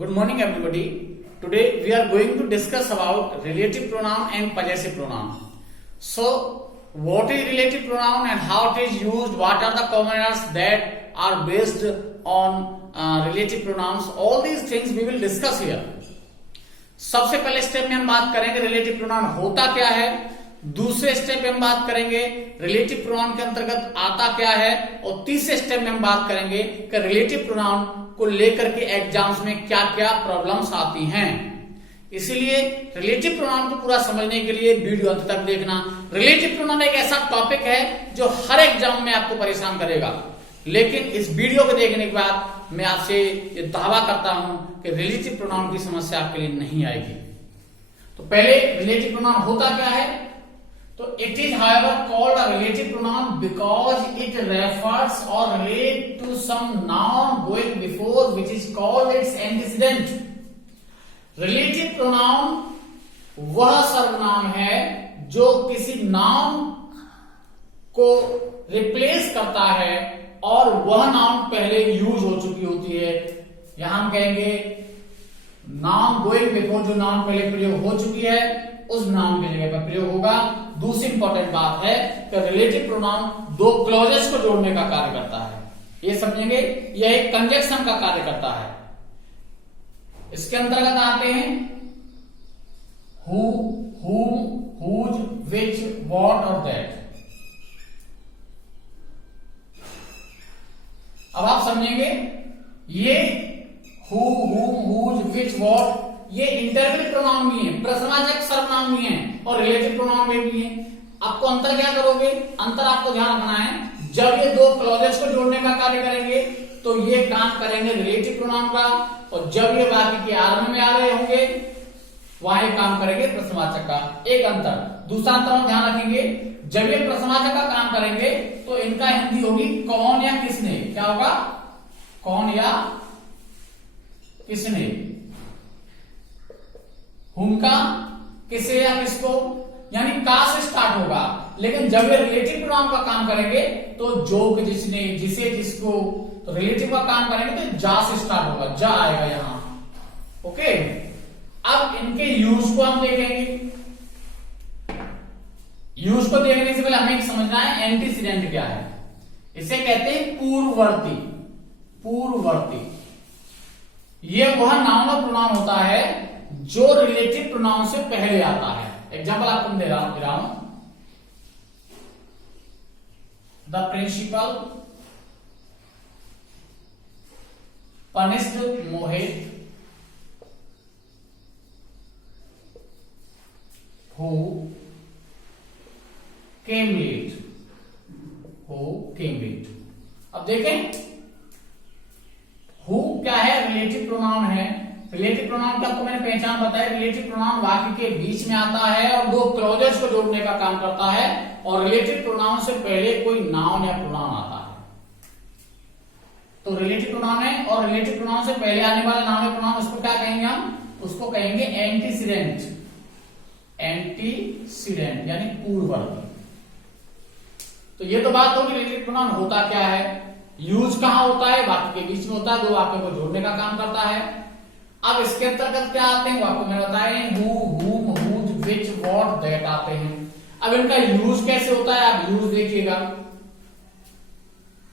Good morning everybody. Today we are going to discuss about relative pronoun and possessive pronoun. So what is relative pronoun and how it is used, what are the commoners that are based on relative pronouns, all these things we will discuss here. सबसे पहले step में हम बात करेंगे relative pronoun होता क्या है, दूसरे स्टेप में हम बात करेंगे रिलेटिव प्रोनाउन के अंतर्गत आता क्या है, और तीसरे स्टेप में हम बात करेंगे कि रिलेटिव प्रोनाउन को लेकर के एग्जाम्स में क्या क्या प्रॉब्लम्स आती हैं। इसीलिए रिलेटिव प्रोनाउन को पूरा समझने के लिए वीडियो अंत तक देखना। रिलेटिव प्रोनाउन एक ऐसा टॉपिक है जो हर एग्जाम में आपको परेशान करेगा, लेकिन इस वीडियो को देखने के बाद मैं आपसे ये दावा करता हूं कि रिलेटिव प्रोनाउन की समस्या आपके लिए नहीं आएगी। तो पहले रिलेटिव प्रोनाउन होता क्या है, तो it is however called a relative pronoun because it refers or relate to some noun going before which is called its antecedent. Relative pronoun वह सर्वनाम है जो किसी नाउन को रिप्लेस करता है और वह नाउन पहले यूज हो चुकी होती है। यहां हम कहेंगे नाउन गोइंग बिफोर, जो नाउन पहले प्रयोग हो चुकी है उस नाउन की जगह पर प्रयोग होगा। दूसरी इंपॉर्टेंट बात है कि रिलेटिव प्रोनाउन दो क्लॉजेस को जोड़ने का कार्य करता है, ये समझेंगे। यह एक कंजक्शन का कार्य करता है। इसके अंतर्गत आते हैं who, whom, whose, which, what और that। अब आप समझेंगे ये who, whom, whose, which, what ये इंटरव्यू प्रोनाउन भी है, प्रश्नवाचक सर्वनाम भी है और रिलेटिव प्रोनाउन भी है। आपको अंतर क्या करोगे, अंतर आपको ध्यान रखना है। जब ये दो क्लॉजेस को जोड़ने का कार्य करेंगे तो ये काम करेंगे रिलेटिव प्रोनाउन का, और जब ये बाकी के आरंभ में आ रहे होंगे वहां ये काम करेंगे प्रश्नवाचक का। एक अंतर। दूसरा अंतर हम ध्यान रखेंगे, जब ये प्रश्नवाचक का काम करेंगे तो इनका हिंदी होगी कौन या किसने। क्या होगा, कौन या किसने। उनका किसे या किसको, यानी का से स्टार्ट होगा। लेकिन जब ये रिलेटिव प्रोनाउन का काम करेंगे तो जो कि जिसने, जिसे, जिसको, तो रिलेटिव का काम करेंगे तो जा से स्टार्ट होगा, जा आएगा यहां। ओके, अब इनके यूज को हम देखेंगे। यूज को देखने से पहले हमें एक समझना है एंटीसीडेंट क्या है। इसे कहते हैं पूर्ववर्ती। पूर्ववर्ती ये वह नाउन और प्रोनाउन होता है जो रिलेटिव प्रोनाउन से पहले आता है। एग्जाम्पल आपको दे रहा हूं, the principal punished Mohit who came late, who came late। अब देखें who क्या है, रिलेटिव प्रोनाउन है। रिलेटिव प्रोनाउन का आपको मैंने पहचान बताया, रिलेटिव प्रोनाउन वाक्य के बीच में आता है और दो क्लॉजेस को जोड़ने का काम करता है, और रिलेटिव प्रोनाउन से पहले कोई नाउन या प्रोनाउन आता है तो रिलेटिव प्रोनाउन है। और रिलेटिव प्रोनाउन से पहले आने वाला नाउन या प्रोनाउन, उसको क्या कहेंगे हम, उसको कहेंगे एंटीसीडेंट। एंटीसीडेंट यानी पूर्ववर्ती। तो ये तो बात होगी रिलेटिव प्रोनाउन होता क्या है। यूज कहां होता है, वाक्य के बीच में होता है, दो वाक्यों को जोड़ने का काम करता है। अब इसके अंतर्गत क्या आते हैं, आपको मैंने बताया who, whom, whose, which, what, that आते हैं। अब इनका यूज कैसे होता है, आप यूज देखिएगा।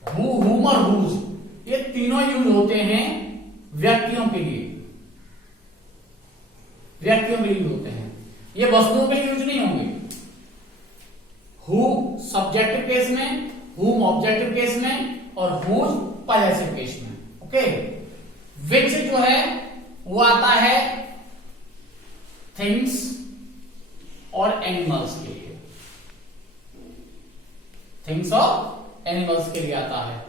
हु, whom और whose ये तीनों यूज होते हैं व्यक्तियों के लिए। व्यक्तियों के लिए होते हैं, ये वस्तुओं के लिए यूज नहीं होंगे। हु सब्जेक्टिव केस में, whom ऑब्जेक्टिव केस में, और whose पॉजेसिव केस में। ओके, which जो है वो आता है थिंग्स और एनिमल्स के लिए। थिंग्स और एनिमल्स के लिए आता है।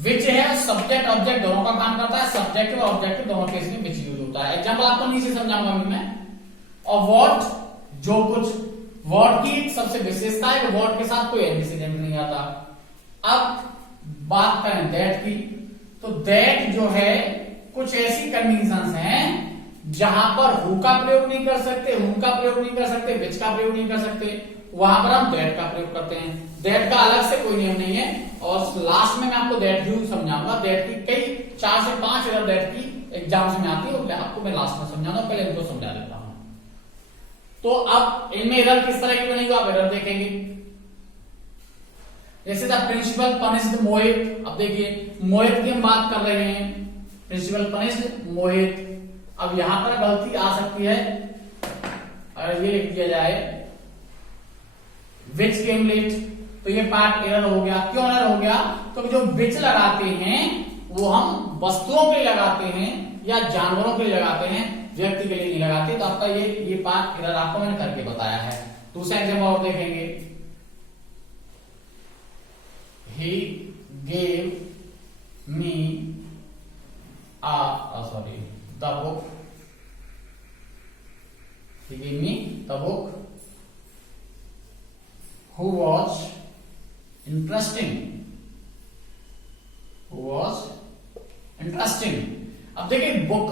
विच है सब्जेक्ट ऑब्जेक्ट दोनों का काम करता है, सब्जेक्टिव और ऑब्जेक्टिव दोनों केस में विच यूज होता है। एग्जाम्पल आपको नीचे समझाऊंगा मैं। और वॉट जो कुछ, वॉट की सबसे विशेषता है कि वॉट के साथ कोई एंटीसीडेंट नहीं आता। अब बात करें दैट की, तो दैट जो है कुछ ऐसी कंडीशंस हैं जहां पर हु का प्रयोग नहीं कर सकते, हुम का प्रयोग नहीं कर सकते, विच का प्रयोग नहीं कर सकते, वहां पर हम दैट का प्रयोग करते हैं। दैट का अलग से कोई नियम नहीं है, और लास्ट में मैं आपको दैट यूज समझाऊंगा। दैट की कई 4 से 5 एरर दैट की एग्जाम्स में आती है, और आपको मैं लास्ट में समझाना, पहले इनको समझा देता हूं। तो अब इनमें एरर किस तरह की बनेगी, आप एरर देखेंगे। जैसे द प्रिंसिपल पनिश्ड मोहित, अब देखिए मोहित की हम बात कर रहे हैं, प्रिंसिपल पनिश्ड मोहित। अब यहां पर गलती आ सकती है, अगर ये लिख दिया जाए विच केम लेट, तो ये पार्ट एरर हो गया। क्यों एरर हो गया, क्योंकि जो विच लगाते हैं वो हम वस्तुओं के लिए लगाते हैं या जानवरों के लिए लगाते हैं, व्यक्ति के लिए नहीं लगाते। तो आपका ये पार्ट एरर आपको मैंने करके बताया है। दूसरा एग्जाम्पल और देखेंगे, he gave me the book, he gave me the book who was interesting, अब देखिए बुक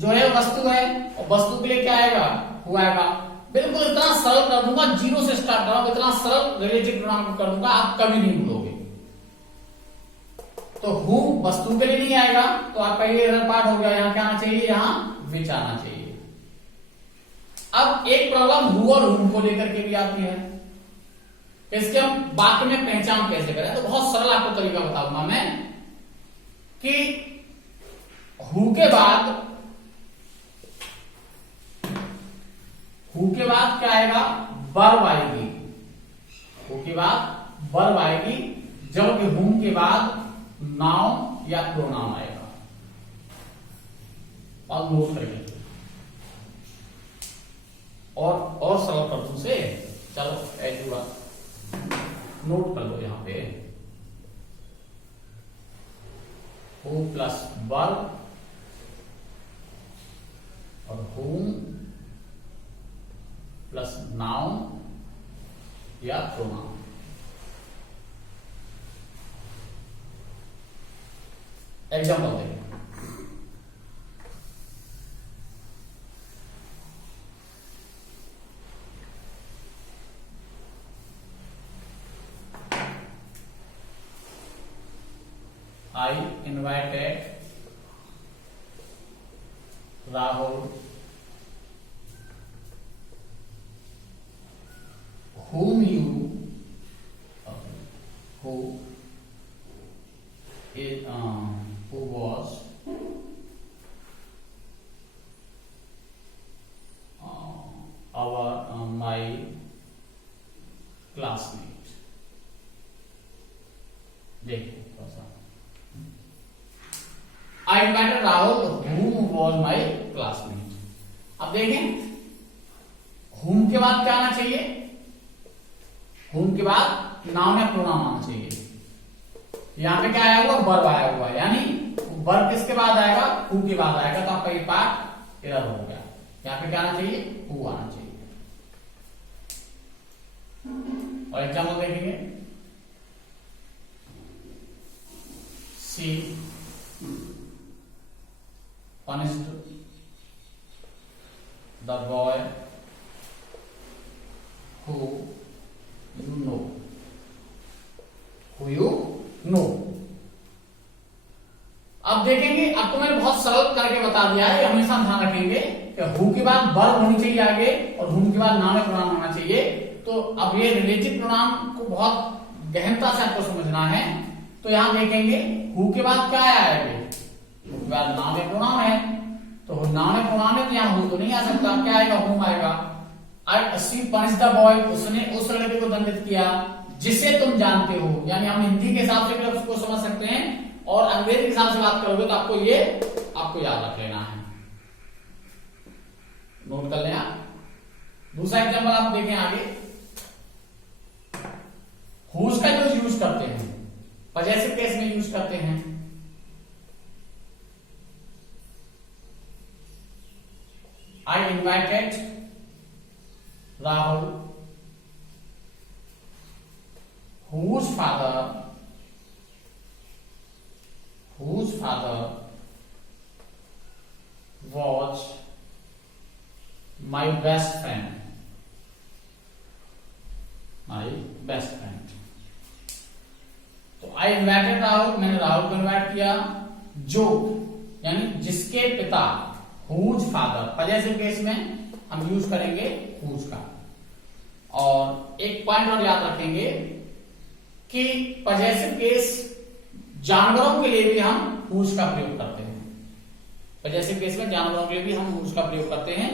जो है वस्तु है, और वस्तु के लिए क्या आएगा, हु आएगा। बिल्कुल इतना सरल कर दूंगा, जीरो से स्टार्ट कर रहा हूं, इतना सरल रिलेटिव प्रोनाउन कर दूंगा, आप कभी नहीं भूलोगे। तो हु वस्तु के लिए नहीं आएगा, तो आपका ये एरर पार्ट हो गया। यहां क्या आना चाहिए, यहां विच आना चाहिए। अब एक प्रॉब्लम हु और हुम को लेकर के भी आती है, इसके हम वाक्य में पहचान कैसे करें। तो बहुत सरल आपको तरीका बताऊंगा मैं कि हु के बाद क्या आएगा, वर्ब आएगी। हु के बाद वर्ब आएगी, जबकि हुम के बाद नाउन या प्रोनाउन आएगा। और नोट करेंगे, और सरल कर दूं से, चलो ऐसा नोट कर लो यहां पे, हु प्लस वर्ब और हुम प्लस नाउन या प्रोनाउन। एग्जाम्पल देखिए, I invited Rahul, whom you who was my classmate। देखिए थोड़ा सा, I invited Rahul whom was my classmate। अब देखें whom के बाद क्या आना चाहिए, whom के बाद नाउन या प्रोनाउन आना चाहिए। यहां पे क्या आया हुआ, वर्ब आया हुआ, यानी वर्ब किसके बाद आएगा, हु के बाद आएगा। तो आपका ये पार्ट एरर हो गया। यहां पे क्या आना चाहिए, हु आना चाहिए। और एग्जाम्पल देखेंगे, सी punished the boy who you know। अब देखेंगे, आपको मैंने बहुत सरल करके बता दिया है, हमेशा ध्यान रखेंगे कि हु के बाद वर्ब होनी चाहिए आगे, और हुम के बाद नाउन प्रोनाउन होना चाहिए। तो अब ये रिलेटिव प्रोनाउन को बहुत गहनता से आपको समझना है। तो यहां देखेंगे हु के बाद क्या आया, नाउन प्रोनाउन है, तो नाउन प्रोनाउन है, तो यहाँ हु तो नहीं आ सकता, क्या आएगा, हुम आएगा। शी पनिश द बॉय, उसने उस लड़के को दंडित किया जिसे तुम जानते हो, यानी हम हिंदी के हिसाब से भी उसको समझ सकते हैं, और अंग्रेजी के हिसाब से बात करोगे तो आपको याद रख लेना है, नोट कर लें आप। दूसरा एग्जाम्पल आप देखें आगे, हुज का जो यूज करते हैं, पजेसिव केस में यूज करते हैं। I invited Rahul, whose father was my best friend, तो I invited Rahul, मैंने राहुल को इन्वाइट किया, जो यानी जिसके पिता, हुज फादर, पजेसिव केस में हम यूज करेंगे हुज का। और एक पॉइंट और याद रखेंगे कि पजेसिव केस जानवरों के लिए भी हम हुज का प्रयोग करते हैं। पजेसिव केस में जानवरों के लिए भी हम हुज का प्रयोग करते हैं।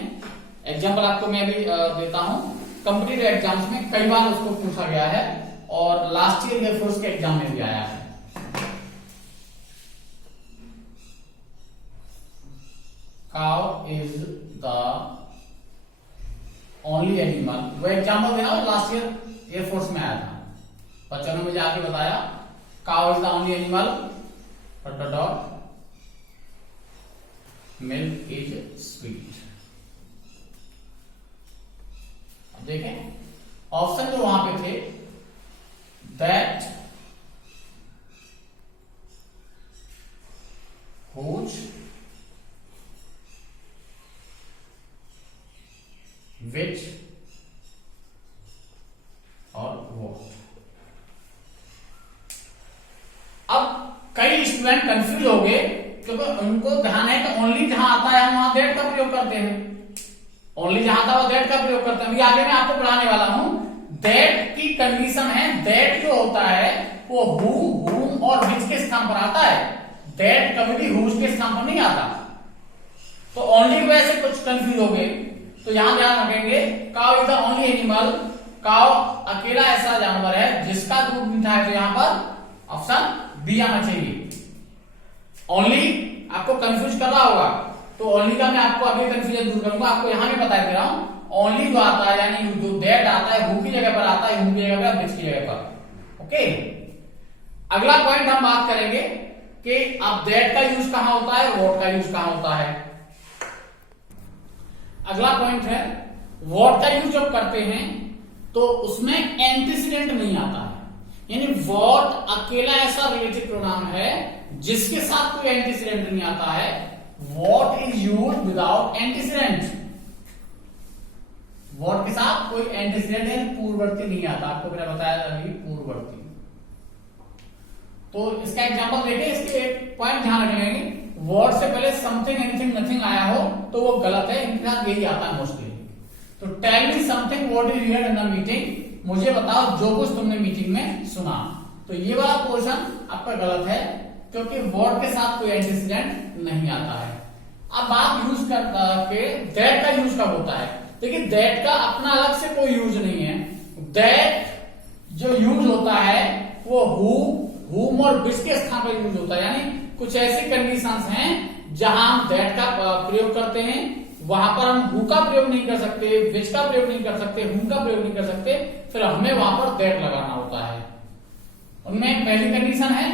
एग्जाम्पल आपको मैं भी देता हूं, कॉम्पिटिटिव एग्जाम्स में कई बार उसको पूछा गया है और लास्ट ईयर एयरफोर्स के एग्जाम में भी आया है। Cow is the only animal, वो एग्जाम्पल देना लास्ट ईयर एयरफोर्स में आया था। बच्चों ने मुझे आके बताया cow is the only animal dot milk is sweet. अब देखें ऑप्शन जो वहां पे थे, दैट हुज विच और वॉट। अब कई स्टूडेंट कंफ्यूज हो गए क्योंकि उनको ध्यान है कि ओनली जहां आता है हम वहां दैट का प्रयोग करते हैं। ओनली जहां था वो दैट का प्रयोग करते हैं। अभी आगे मैं आपको पढ़ाने वाला हूं, दैट की कंडीशन है, दैट जो होता है वो हु, हुम और विच के स्थान पर आता है। दैट कभी भी हुज के स्थान पर नहीं आता। तो ओनली की वजह से कुछ कंफ्यूज हो गए, तो यहां ध्यान रखेंगे cow is the only animal. Cow अकेला ऐसा जानवर है जिसका दूध मीठा है, तो यहां पर ऑप्शन बी आना चाहिए। ओनली आपको कंफ्यूज कर रहा होगा, तो ओनली का मैं आपको अभी कंफ्यूजन दूर करूंगा। आपको यहां भी बता दे रहा हूं, ओनली जो आता है यानी जो दैट आता है हु की जगह पर आता है, हु की जगह पर, विच की जगह पर। ओके, अगला पॉइंट हम बात करेंगे कि अब दैट का यूज कहां होता है, वॉट का यूज कहां होता है। अगला पॉइंट है वॉट का यूज जब करते हैं तो उसमें एंटीसीडेंट नहीं आता है, यानी वॉट अकेला ऐसा रिलेटिव प्रोनाउन है जिसके साथ कोई एंटीसीडेंट नहीं आता है। What is use without antecedent, what के साथ कोई एंटीसीडेंट है पूर्ववर्ती नहीं आता। आपको मैंने बताया अभी पूर्ववर्ती। तो इसका एग्जांपल देखिए, इसके एक पॉइंट ध्यान रखेंगे, वॉट से पहले समथिंग, एनीथिंग, नथिंग आया हो तो वो गलत है, इनके साथ यही आता है मोस्टली। तो tell me something what you hear in the meeting, मुझे बताओ जो कुछ तुमने मीटिंग में सुना। तो ये वाला पोर्शन आपका गलत है क्योंकि वॉट के साथ कोई एंटीसीडेंट नहीं आता है। अब आप यूज करके दैट का यूज कब होता है, देखिए दैट का अपना अलग से कोई यूज नहीं है। दैट जो यूज होता है वो हु, हुम और विच के स्थान पर यूज होता है, यानी कुछ ऐसी कंडीशंस हैं जहां हम दैट का प्रयोग करते हैं, वहां पर हम हु का प्रयोग नहीं कर सकते, विच का प्रयोग नहीं कर सकते, हुम का प्रयोग नहीं कर सकते, फिर हमें वहां पर दैट लगाना होता है। उनमें पहली कंडीशन है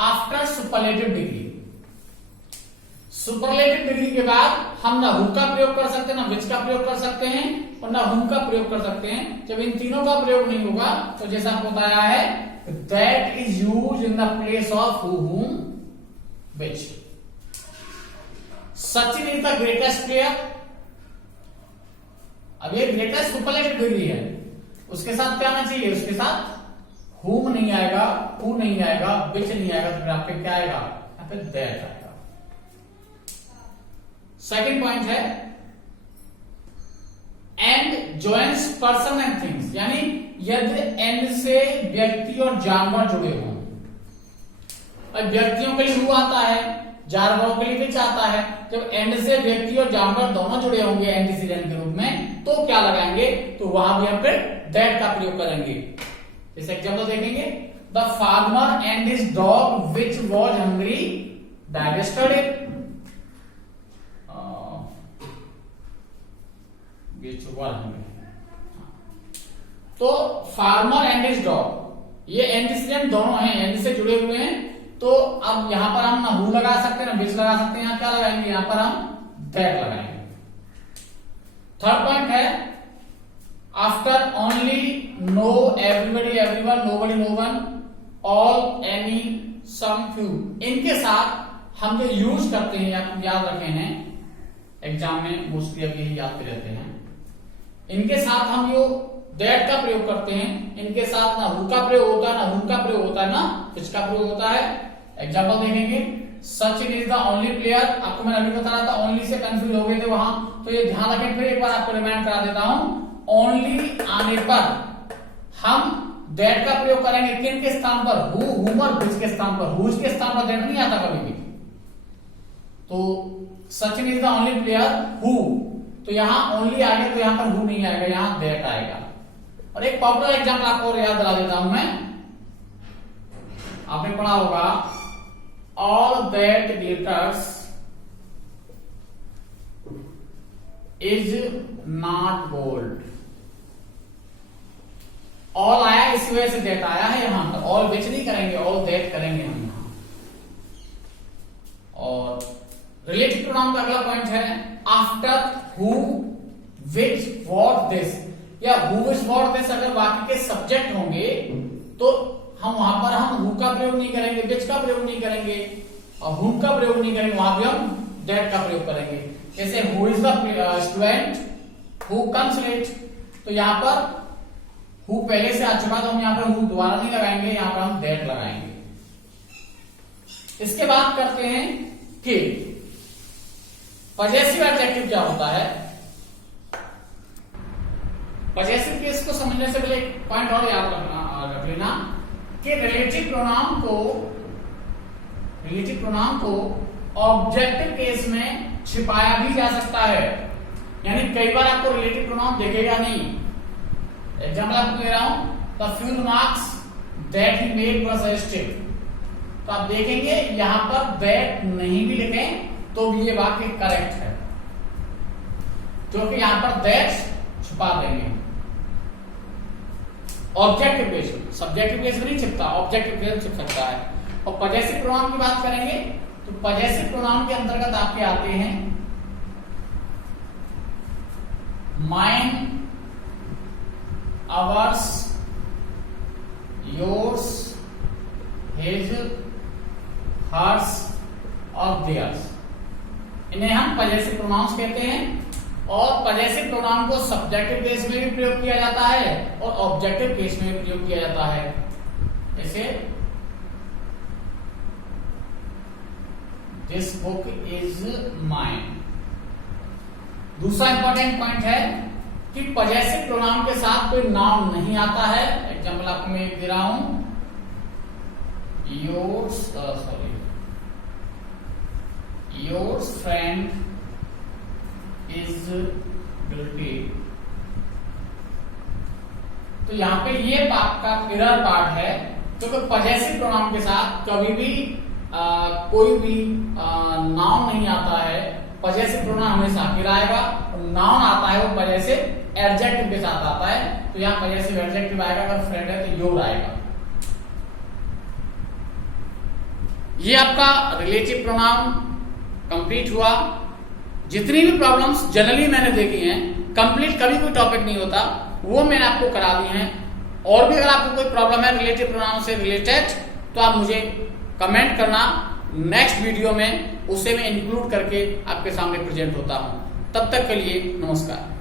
after superlative degree. Superlative degree के बाद हम ना हु का प्रयोग कर सकते हैं, ना विच का प्रयोग कर सकते हैं और ना हुम का प्रयोग कर सकते हैं। जब इन तीनों का प्रयोग नहीं होगा तो जैसा आपको बताया है that is use in the place of who, whom, which. Sachin is the greatest player, अब ये ग्रेटेस्ट सुपरलेटिव डिग्री है, उसके साथ क्या आना चाहिए, उसके साथ हुम नहीं आएगा, हु नहीं आएगा, विच नहीं आएगा, तो फिर आपके क्या आएगा, यहाँ पे दैट आएगा। सेकंड पॉइंट है and joins person and things, यानी यदि एंड से व्यक्ति और जानवर जुड़े हों। व्यक्तियों के लिए हु आता है, जानवरों के लिए विच आता है। जब एंड से व्यक्ति और जानवर दोनों जुड़े होंगे एंटीसीडेंट के रूप में, तो क्या लगाएंगे, तो वहां भी हम फिर दैट का प्रयोग करेंगे। जैसे एग्जाम्पल देखेंगे, the farmer and his dog which was hungry digested it, which was hungry. तो फार्मर एंड हिज डॉग ये एंटीसीडेंट दोनों हैं, एंड से जुड़े हुए हैं, तो अब यहां पर हम ना हु लगा सकते हैं ना विच लगा सकते हैं, यहां क्या लगाएंगे, यहां पर हम दैट लगाएंगे। थर्ड पॉइंट है after only, no, everybody, everyone, nobody, no one, all, any, some, few, इनके साथ हम जो यूज करते हैं, आप याद रखे हैं एग्जाम में मोस्टली अब यही याद रहते हैं, इनके साथ हम जो दैट का प्रयोग करते हैं, इनके साथ ना हु का प्रयोग होता है, ना हुम का प्रयोग होता है, ना विच का प्रयोग होता है। एग्जाम्पल देखेंगे, Sachin is the only player. आपको मैंने अभी बता रहा था, ओनली से कंफ्यूज हो गए थे वहां, तो ये ध्यान रखें। फिर एक बार आपको रिमाइंड करा देता हूं, ओनली आने पर हम दैट का प्रयोग करेंगे किन के स्थान पर, हु, हुम और व्हिच के स्थान पर। हुज के स्थान पर दैट नहीं आता कभी भी। तो Sachin is the only player who, तो यहां ओनली आ गया, तो यहां पर हु नहीं आएगा, यहां दैट आएगा। और एक पॉपुलर एग्जांपल आपको और याद दिला देता हूं मैं, आपने पढ़ा होगा, all that glitters is not gold. All आया, इसी वजह से दैट आया है यहां पर। ऑल विच नहीं करेंगे, ऑल दैट करेंगे हम यहां। और रिलेटिव प्रोनाउन का अगला पॉइंट है after who, which, what, this, या हु, विच, व्हाट, दिस अगर वाक्य के सब्जेक्ट होंगे तो हम वहां पर हम हु का प्रयोग नहीं करेंगे, विच का प्रयोग नहीं करेंगे और हुम का प्रयोग नहीं करेंगे, वहां भी हम दैट का प्रयोग करेंगे। जैसे who is the student, who comes late, तो यहां पर हु पहले से आ चुका, तो हम यहां पर हु दोबारा नहीं लगाएंगे, यहां पर हम दैट लगाएंगे। इसके बाद करते हैं कि पजेसिव एडजेक्टिव क्या होता है। पजेसिव केस को समझने से पहले एक पॉइंट और याद रख लेना कि रिलेटिव प्रोनाउन को ऑब्जेक्टिव केस में छिपाया भी जा सकता है। यानी कई बार आपको रिलेटिव प्रोनाउन दिखेगा नहीं। एग्जाम्पल आपको दे रहा हूं, the few remarks that he made were suggestive, तो आप देखेंगे यहां पर दैट नहीं भी लिखें तो भी ये वाक्य करेक्ट है, क्योंकि यहां पर दैट छुपा देंगे। ऑब्जेक्टिव केस में, सब्जेक्टिव केस में नहीं छिपता, ऑब्जेक्टिव केस में छिप सकता है। और पजेसिव प्रोनाउन की बात करेंगे तो पजेसिव प्रोनाउन के अंतर्गत आपके आते हैं mine, ours, yours, his, hers और देयर्स। इन्हें हम पजेसिव प्रोनाउंस कहते हैं। और पजेसिव प्रोनाउन को सब्जेक्टिव केस में भी प्रयोग किया जाता है और ऑब्जेक्टिव केस में भी प्रयोग किया जाता है। जैसे दिस बुक इज माइन। दूसरा इंपॉर्टेंट पॉइंट है कि पजेसिव प्रोनाउन के साथ कोई नाउन नहीं आता है। एग्जाम्पल आपको मैं दे रहा हूं, योर्स फ्रेंड इज गिल्टी। तो यहां पे ये आपका एरर पार्ट है, क्योंकि पजेसिव प्रोनाउन के साथ कभी भी कोई भी नाउन नहीं आता है। पजेसिव प्रोनाउन हमेशा किरा आएगा, नाउन आता है वो पजेसिव एडजेक्टिव के साथ आता है। तो यहां पजेसिव एडजेक्टिव आएगा, अगर फ्रेंड है तो योर आएगा। ये आपका रिलेटिव प्रोनाउन कंप्लीट हुआ। जितनी भी प्रॉब्लम्स जनरली मैंने देखी हैं, कंप्लीट कभी कोई टॉपिक नहीं होता, वो मैंने आपको करा दी हैं। और भी अगर आपको कोई प्रॉब्लम है रिलेटिव प्रोनाउन से रिलेटेड तो आप मुझे कमेंट करना, नेक्स्ट वीडियो में उसे मैं इंक्लूड करके आपके सामने प्रेजेंट होता हूं। तब तक के लिए नमस्कार।